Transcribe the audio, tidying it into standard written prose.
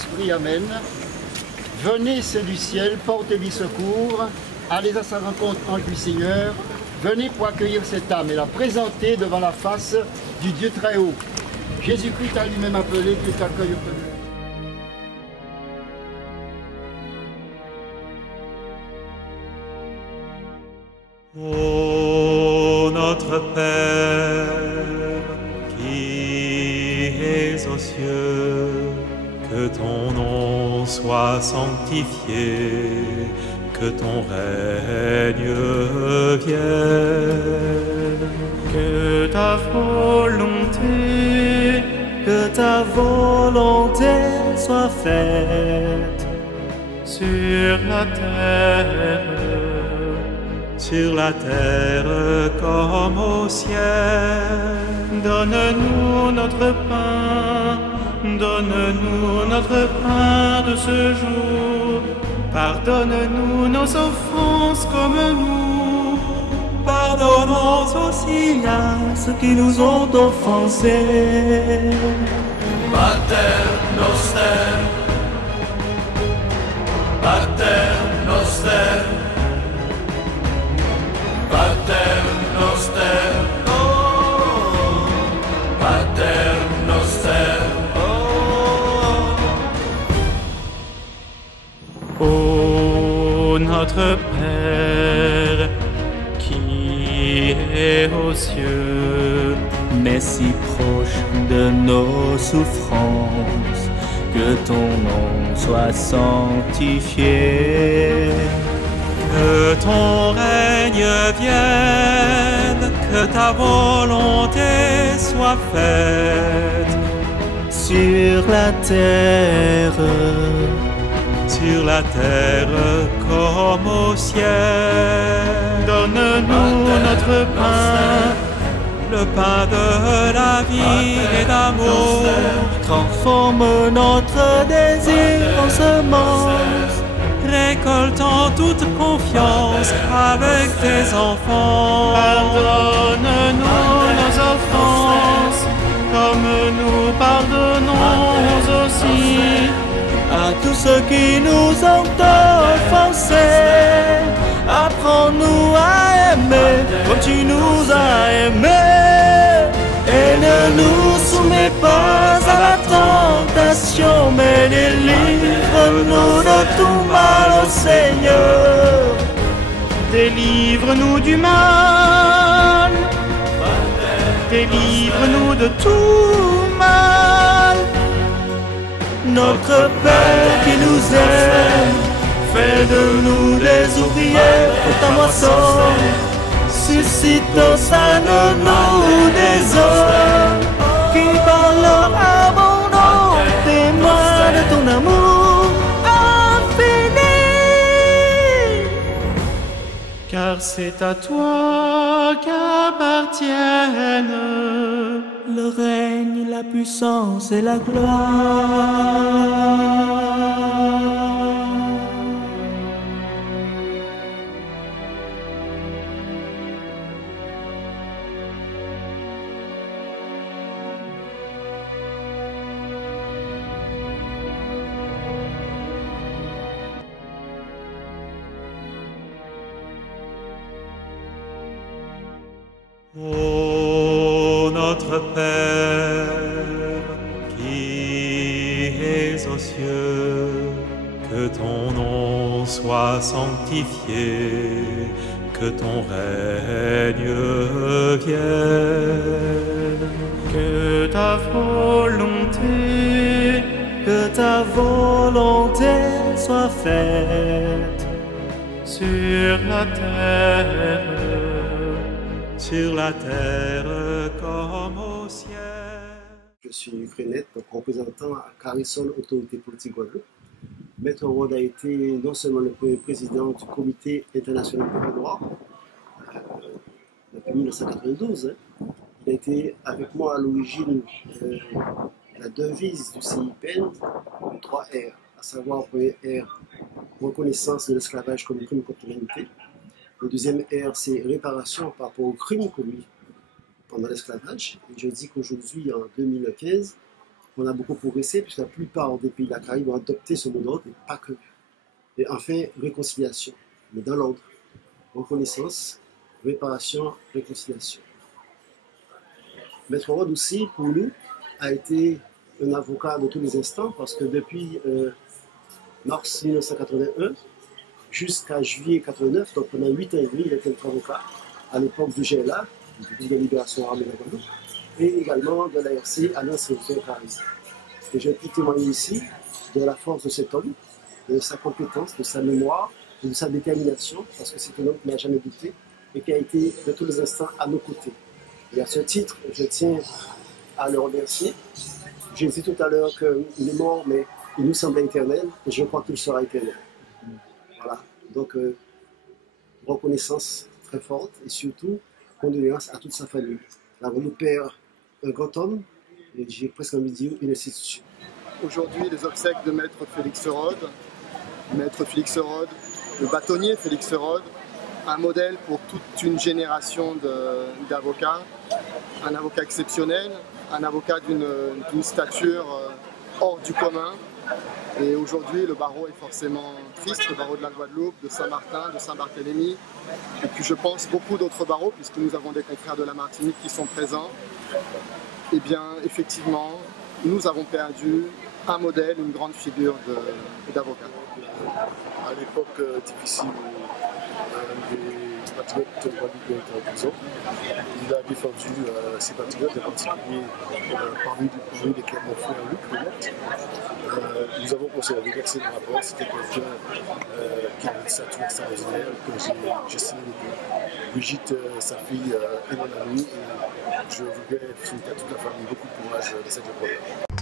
Saint-Esprit, Amen. Venez, c'est du ciel, portez-lui secours, allez à sa rencontre, ange du Seigneur, venez pour accueillir cette âme et la présenter devant la face du Dieu très haut. Jésus-Christ a lui-même appelé, tu t'accueilles auprès de lui. Ô notre Père, qui es aux cieux, que ton nom soit sanctifié, que ton règne vienne, que ta volonté soit faite sur la terre comme au ciel. Donne-nous notre pain de ce jour. Pardonne-nous nos offenses comme nous pardonnons aussi à ceux qui nous ont offensés. Pater noster, Pater noster, Pater noster, oh, Pater noster, oh. Ô notre Père, qui est aux cieux, mais si proche de nos souffrances, que ton nom soit sanctifié. que ton règne vienne, que ta volonté soit faite sur la terre comme au ciel. Donne-nous notre pain, le pain de la vie et d'amour. transforme notre désir en semence, Récoltant toute confiance avec tes enfants. pardonne-nous nos offenses, comme nous pardonnons aussi à tous ceux qui nous ont offensés. Apprends-nous à aimer comme tu nous as aimés. Et ne nous soumets pas à la tentation, mais délivre-nous de tout mal, ô Seigneur. Délivre-nous du mal, délivre-nous de tout mal. Notre Père qui nous aime, fais de nous des ouvriers pour ta moisson. Suscite au sein de nous des hommes qui parlent à mon nom, témoins de ton amour infini. Car c'est à toi qu'appartiennent le règne, la puissance et la gloire. Ô notre Père, qui es aux cieux, que ton nom soit sanctifié, que ton règne vienne, Que ta volonté soit faite sur la terre comme au ciel. Je suis Frenette, représentant à Carissol Autorité Politique Guadeloupe. Maître Rode a été non seulement le premier président du Comité international pour le droit depuis 1992, il a été avec moi à l'origine de la devise du CIPN, les 3 R, à savoir, premier R, reconnaissance de l'esclavage comme crime contre l'humanité. Le deuxième R, c'est réparation par rapport aux crimes commis pendant l'esclavage. Et je dis qu'aujourd'hui, en 2015, on a beaucoup progressé, puisque la plupart des pays de la Caraïbe ont adopté ce mot d'ordre, et pas que. Et enfin, réconciliation, mais dans l'ordre. Reconnaissance, réparation, réconciliation. Maître Rod aussi, pour nous, a été un avocat de tous les instants, parce que depuis mars 1981 jusqu'à juillet 1989, donc pendant 8 ans et demi, il était notre avocat à l'époque du GLA, du groupe de libération armée de la Guadeloupe, et également de l'ARC, Alliance Révolutionnaire Caraïbe. Et j'ai pu témoigner ici de la force de cet homme, de sa compétence, de sa mémoire, de sa détermination, parce que c'est un homme qui n'a jamais douté et qui a été de tous les instants à nos côtés. Et à ce titre, je tiens à le remercier. J'ai dit tout à l'heure qu'il est mort, mais il nous semblait éternel, et je crois qu'il sera éternel. Voilà, donc reconnaissance très forte, et surtout condoléances à toute sa famille. La Guadeloupe perd un grand homme, et j'ai presque envie de dire une institution. Aujourd'hui, les obsèques de Maître Félix Rod, le bâtonnier Félix Rod, un modèle pour toute une génération d'avocats, un avocat exceptionnel, un avocat d'une stature hors du commun. Et aujourd'hui, le barreau est forcément triste, le barreau de la Guadeloupe, de Saint-Martin, de Saint-Barthélemy, et puis je pense beaucoup d'autres barreaux, puisque nous avons des confrères de la Martinique qui sont présents. Eh bien, effectivement, nous avons perdu un modèle, une grande figure d'avocat. À l'époque difficile où les patriotes guadeloupéens étaient en prison, il a défendu ses patriotes, en particulier parmi lesquels mon frère Luc Renette. Nous avons conservé d'excellents rapports. C'était quelqu'un qui avait une stature extraordinaire, que j'ai signé beaucoup. Brigitte, sa fille, est mon amie, et je voudrais souhaiter à toute la famille beaucoup de courage dans cette épreuve.